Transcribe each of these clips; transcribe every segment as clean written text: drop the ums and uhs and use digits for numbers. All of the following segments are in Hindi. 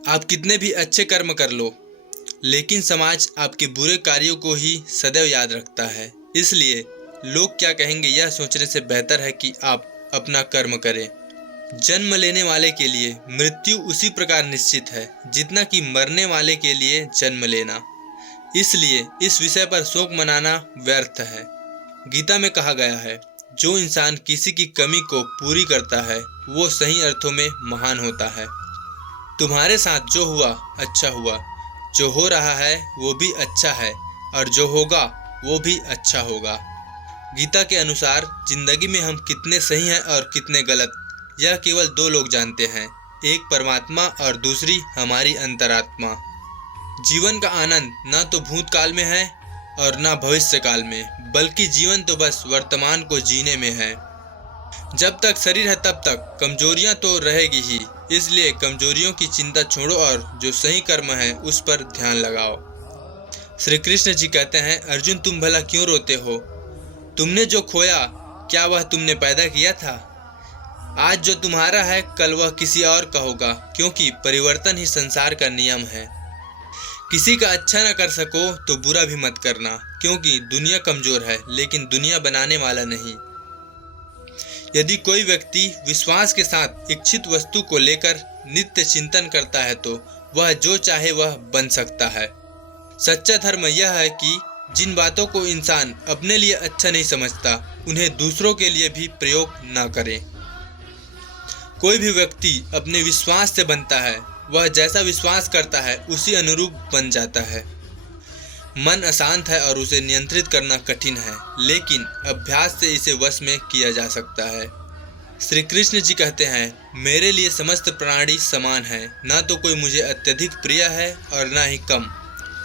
आप कितने भी अच्छे कर्म कर लो, लेकिन समाज आपके बुरे कार्यों को ही सदैव याद रखता है। इसलिए लोग क्या कहेंगे यह सोचने से बेहतर है कि आप अपना कर्म करें। जन्म लेने वाले के लिए मृत्यु उसी प्रकार निश्चित है जितना कि मरने वाले के लिए जन्म लेना। इसलिए इस विषय पर शोक मनाना व्यर्थ है। गीता में कहा गया है, जो इंसान किसी की कमी को पूरी करता है वो सही अर्थों में महान होता है। तुम्हारे साथ जो हुआ अच्छा हुआ, जो हो रहा है वो भी अच्छा है, और जो होगा वो भी अच्छा होगा। गीता के अनुसार जिंदगी में हम कितने सही हैं और कितने गलत, यह केवल दो लोग जानते हैं, एक परमात्मा और दूसरी हमारी अंतरात्मा। जीवन का आनंद ना तो भूतकाल में है और ना भविष्य काल में, बल्कि जीवन तो बस वर्तमान को जीने में है। जब तक शरीर है तब तक कमजोरियां तो रहेगी ही, इसलिए कमजोरियों की चिंता छोड़ो और जो सही कर्म है उस पर ध्यान लगाओ। श्री कृष्ण जी कहते हैं, अर्जुन तुम भला क्यों रोते हो? तुमने जो खोया क्या वह तुमने पैदा किया था? आज जो तुम्हारा है कल वह किसी और का होगा, क्योंकि परिवर्तन ही संसार का नियम है। किसी का अच्छा न कर सको तो बुरा भी मत करना, क्योंकि दुनिया कमजोर है लेकिन दुनिया बनाने वाला नहीं। यदि कोई व्यक्ति विश्वास के साथ इच्छित वस्तु को लेकर नित्य चिंतन करता है तो वह जो चाहे वह बन सकता है। सच्चा धर्म यह है कि जिन बातों को इंसान अपने लिए अच्छा नहीं समझता उन्हें दूसरों के लिए भी प्रयोग न करे। कोई भी व्यक्ति अपने विश्वास से बनता है, वह जैसा विश्वास करता है उसी अनुरूप बन जाता है। मन अशांत है और उसे नियंत्रित करना कठिन है, लेकिन अभ्यास से इसे वश में किया जा सकता है। श्री कृष्ण जी कहते हैं, मेरे लिए समस्त प्राणी समान है, ना तो कोई मुझे अत्यधिक प्रिय है और ना ही कम,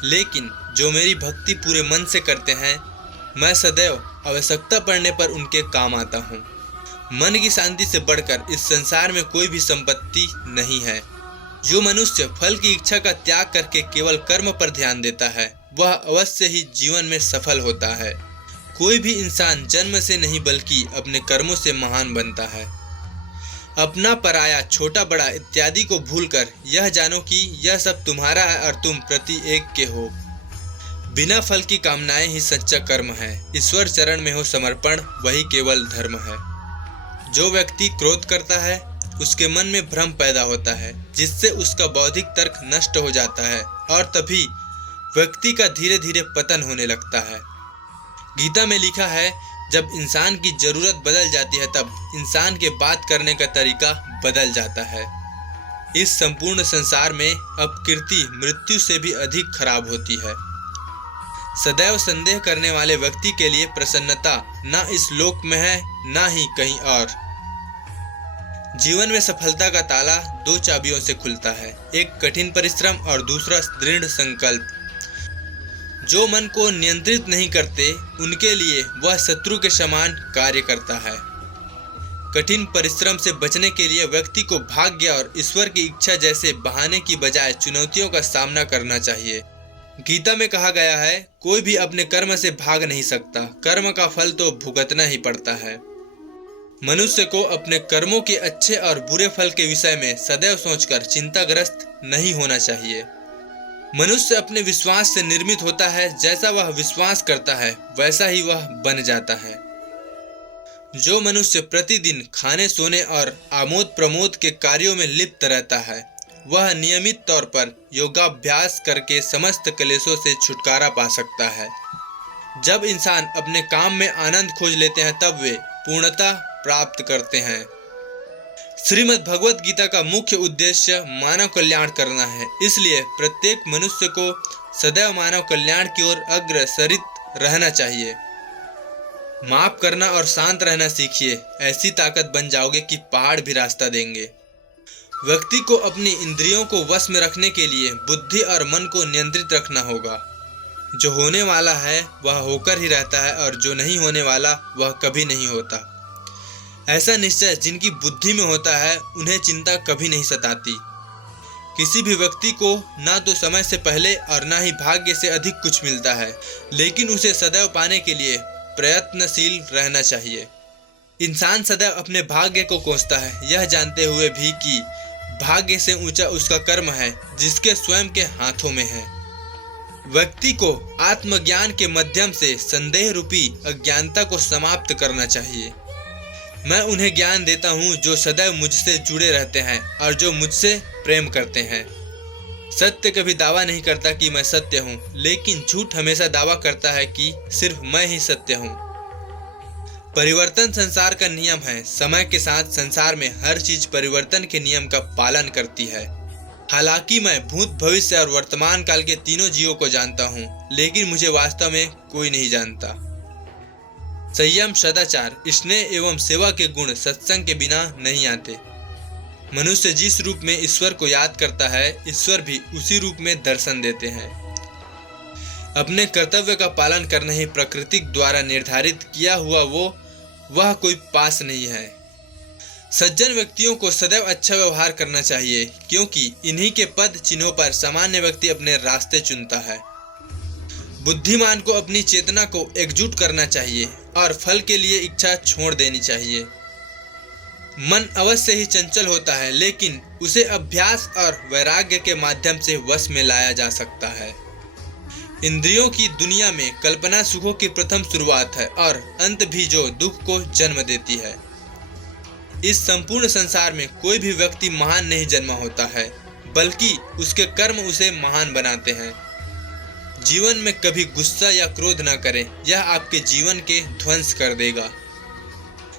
लेकिन जो मेरी भक्ति पूरे मन से करते हैं मैं सदैव आवश्यकता पड़ने पर उनके काम आता हूँ। मन की शांति से बढ़कर इस संसार में कोई भी संपत्ति नहीं है। जो मनुष्य फल की इच्छा का त्याग करके केवल कर्म पर ध्यान देता है वह अवश्य ही जीवन में सफल होता है। कोई भी इंसान जन्म से नहीं बल्कि अपने कर्मों से महान बनता है। अपना पराया छोटा बड़ा इत्यादि को भूलकर यह जानो कि यह सब तुम्हारा है और तुम प्रति एक के हो। बिना फल की कामनाएं ही सच्चा कर्म है। ईश्वर चरण में हो समर्पण, वही केवल धर्म है। जो व्यक्ति क्रोध करता है उसके मन में भ्रम पैदा होता है, जिससे उसका बौद्धिक तर्क नष्ट हो जाता है और तभी व्यक्ति का धीरे धीरे पतन होने लगता है। गीता में लिखा है, जब इंसान की जरूरत बदल जाती है तब इंसान के बात करने का तरीका बदल जाता है। इस संपूर्ण संसार में अपकीर्ति मृत्यु से भी अधिक खराब होती है। सदैव संदेह करने वाले व्यक्ति के लिए प्रसन्नता न इस लोक में है न ही कहीं और। जीवन में सफलता का ताला दो चाबियों से खुलता है, एक कठिन परिश्रम और दूसरा दृढ़ संकल्प। जो मन को नियंत्रित नहीं करते उनके लिए वह शत्रु के समान कार्य करता है। कठिन परिश्रम से बचने के लिए व्यक्ति को भाग्य और ईश्वर की इच्छा जैसे बहाने की बजाय चुनौतियों का सामना करना चाहिए। गीता में कहा गया है, कोई भी अपने कर्म से भाग नहीं सकता, कर्म का फल तो भुगतना ही पड़ता है। मनुष्य को अपने कर्मों के अच्छे और बुरे फल के विषय में सदैव सोचकर चिंताग्रस्त नहीं होना चाहिए। मनुष्य अपने विश्वास से निर्मित होता है, जैसा वह विश्वास करता है वैसा ही वह बन जाता है। जो मनुष्य प्रतिदिन खाने सोने और आमोद प्रमोद के कार्यों में लिप्त रहता है वह नियमित तौर पर योगाभ्यास करके समस्त क्लेशों से छुटकारा पा सकता है। जब इंसान अपने काम में आनंद खोज लेते हैं तब वे पूर्णता प्राप्त करते हैं। श्रीमद् भगवत गीता का मुख्य उद्देश्य मानव कल्याण करना है, इसलिए प्रत्येक मनुष्य को सदैव मानव कल्याण की ओर अग्रसरित रहना चाहिए। माफ करना और शांत रहना सीखिए, ऐसी ताकत बन जाओगे कि पहाड़ भी रास्ता देंगे। व्यक्ति को अपनी इंद्रियों को वश में रखने के लिए बुद्धि और मन को नियंत्रित रखना होगा। जो होने वाला है वह होकर ही रहता है और जो नहीं होने वाला वह कभी नहीं होता। ऐसा निश्चय जिनकी बुद्धि में होता है उन्हें चिंता कभी नहीं सताती। किसी भी व्यक्ति को ना तो समय से पहले और ना ही भाग्य से अधिक कुछ मिलता है, लेकिन उसे सदैव पाने के लिए प्रयत्नशील रहना चाहिए। इंसान सदैव अपने भाग्य को कोसता है, यह जानते हुए भी कि भाग्य से ऊंचा उसका कर्म है जिसके स्वयं के हाथों में है। व्यक्ति को आत्मज्ञान के माध्यम से संदेह रूपी अज्ञानता को समाप्त करना चाहिए। मैं उन्हें ज्ञान देता हूँ जो सदैव मुझसे जुड़े रहते हैं और जो मुझसे प्रेम करते हैं। सत्य कभी दावा नहीं करता कि मैं सत्य हूँ, लेकिन झूठ हमेशा दावा करता है कि सिर्फ मैं ही सत्य हूँ। परिवर्तन संसार का नियम है। समय के साथ संसार में हर चीज परिवर्तन के नियम का पालन करती है। हालांकि मैं भूत, भविष्य और वर्तमान काल के तीनों जीवों को जानता हूँ, लेकिन मुझे वास्तव में कोई नहीं जानता। संयम, सदाचार, स्नेह एवं सेवा के गुण सत्संग के बिना नहीं आते। मनुष्य जिस रूप में ईश्वर को याद करता है, ईश्वर भी उसी रूप में दर्शन देते हैं। अपने कर्तव्य का पालन करना ही प्रकृति द्वारा निर्धारित किया हुआ वह कोई पास नहीं है। सज्जन व्यक्तियों को सदैव अच्छा व्यवहार करना चाहिए, क्योंकि इन्हीं के पद चिन्हों पर सामान्य व्यक्ति अपने रास्ते चुनता है। बुद्धिमान को अपनी चेतना को एकजुट करना चाहिए और फल के लिए इच्छा छोड़ देनी चाहिए। मन अवश्य ही चंचल होता है, लेकिन उसे अभ्यास और वैराग्य के माध्यम से वश में लाया जा सकता है। इंद्रियों की दुनिया में कल्पना सुखों की प्रथम शुरुआत है और अंत भी जो दुख को जन्म देती है। इस संपूर्ण संसार में कोई भी व्यक्ति महान नहीं जन्मा होता है, बल्कि उसके कर्म उसे महान बनाते हैं। जीवन में कभी गुस्सा या क्रोध न करें, यह आपके जीवन के ध्वंस कर देगा।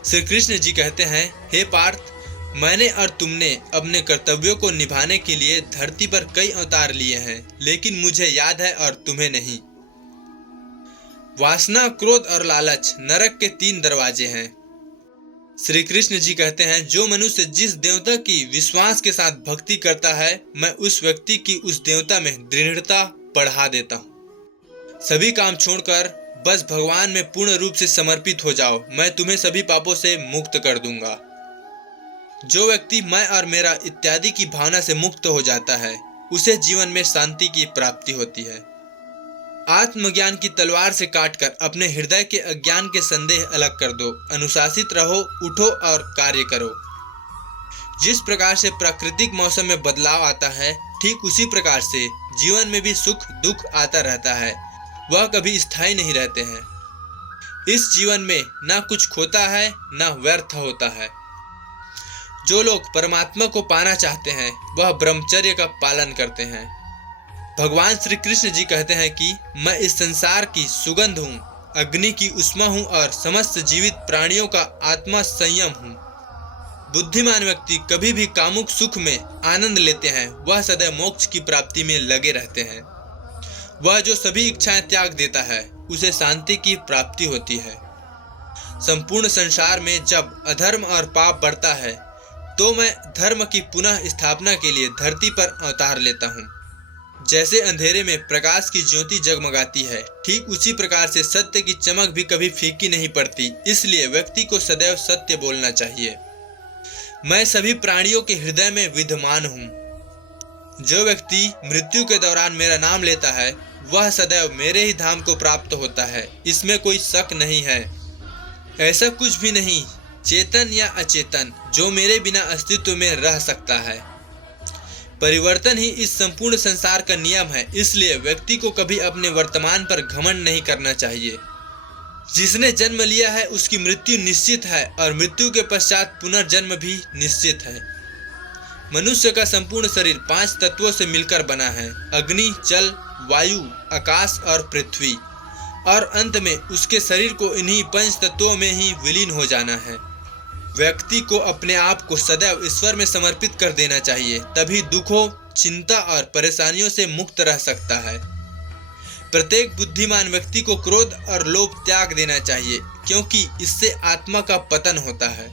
श्री कृष्ण जी कहते हैं, हे पार्थ, मैंने और तुमने अपने कर्तव्यों को निभाने के लिए धरती पर कई अवतार लिए हैं, लेकिन मुझे याद है और तुम्हें नहीं। वासना, क्रोध और लालच नरक के 3 दरवाजे हैं। श्री कृष्ण जी कहते हैं, जो मनुष्य जिस देवता की विश्वास के साथ भक्ति करता है, मैं उस व्यक्ति की उस देवता में दृढ़ता बढ़ा देता हूँ। सभी काम छोड़कर बस भगवान में पूर्ण रूप से समर्पित हो जाओ, मैं तुम्हें सभी पापों से मुक्त कर दूंगा। जो व्यक्ति मैं और मेरा इत्यादि की भावना से मुक्त हो जाता है, उसे जीवन में शांति की प्राप्ति होती है। आत्मज्ञान की तलवार से काटकर अपने हृदय के अज्ञान के संदेह अलग कर दो। अनुशासित रहो, उठो और कार्य करो। जिस प्रकार से प्राकृतिक मौसम में बदलाव आता है, ठीक उसी प्रकार से जीवन में भी सुख दुख आता रहता है। वह कभी स्थायी नहीं रहते हैं। इस जीवन में ना कुछ खोता है ना व्यर्थ होता है। जो लोग परमात्मा को पाना चाहते हैं, वह ब्रह्मचर्य का पालन करते हैं। भगवान श्री कृष्ण जी कहते हैं कि मैं इस संसार की सुगंध हूँ, अग्नि की उष्मा हूँ और समस्त जीवित प्राणियों का आत्मा संयम हूँ। बुद्धिमान व्यक्ति कभी भी कामुक सुख में आनंद लेते हैं, वह सदैव मोक्ष की प्राप्ति में लगे रहते हैं। वह जो सभी इच्छाएं त्याग देता है, उसे शांति की प्राप्ति होती है। संपूर्ण संसार में जब अधर्म और पाप बढ़ता है, तो मैं धर्म की पुनः स्थापना के लिए धरती पर अवतार लेता हूँ। जैसे अंधेरे में प्रकाश की ज्योति जगमगाती है, ठीक उसी प्रकार से सत्य की चमक भी कभी फीकी नहीं पड़ती। इसलिए व्यक्ति को सदैव सत्य बोलना चाहिए। मैं सभी प्राणियों के हृदय में विद्यमान हूँ। जो व्यक्ति मृत्यु के दौरान मेरा नाम लेता है, वह सदैव मेरे ही धाम को प्राप्त होता है, इसमें कोई शक नहीं है। ऐसा कुछ भी नहीं, चेतन या अचेतन, जो मेरे बिना अस्तित्व में रह सकता है। परिवर्तन ही इस संपूर्ण संसार का नियम है, इसलिए व्यक्ति को कभी अपने वर्तमान पर घमंड नहीं करना चाहिए। जिसने जन्म लिया है उसकी मृत्यु निश्चित है और मृत्यु के पश्चात पुनर्जन्म भी निश्चित है। मनुष्य का संपूर्ण शरीर 5 तत्वों से मिलकर बना है, अग्नि, जल, वायु, आकाश और पृथ्वी, और अंत में उसके शरीर को इन्हीं 5 तत्वों में ही विलीन हो जाना है। व्यक्ति को अपने आप को सदैव ईश्वर में समर्पित कर देना चाहिए, तभी दुखों, चिंता और परेशानियों से मुक्त रह सकता है। प्रत्येक बुद्धिमान व्यक्ति को क्रोध और लोभ त्याग देना चाहिए, क्योंकि इससे आत्मा का पतन होता है।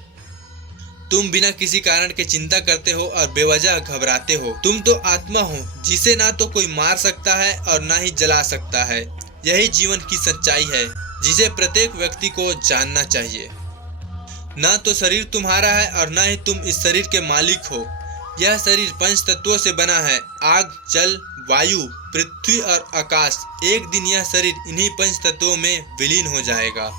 तुम बिना किसी कारण के चिंता करते हो और बेवजह घबराते हो। तुम तो आत्मा हो, जिसे ना तो कोई मार सकता है और ना ही जला सकता है। यही जीवन की सच्चाई है, जिसे प्रत्येक व्यक्ति को जानना चाहिए। ना तो शरीर तुम्हारा है और ना ही तुम इस शरीर के मालिक हो। यह शरीर 5 तत्वों से बना है, आग, जल, वायु, पृथ्वी और आकाश। एक दिन यह शरीर इन्हीं 5 तत्वों में विलीन हो जाएगा।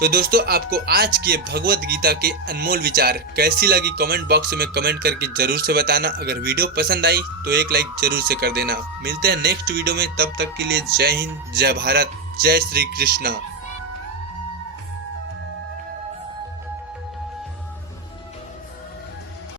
तो दोस्तों, आपको आज की भगवत गीता के अनमोल विचार कैसी लगी कमेंट बॉक्स में कमेंट करके जरूर से बताना। अगर वीडियो पसंद आई तो एक लाइक जरूर से कर देना। मिलते हैं नेक्स्ट वीडियो में, तब तक के लिए जय हिंद, जय भारत, जय श्री कृष्णा।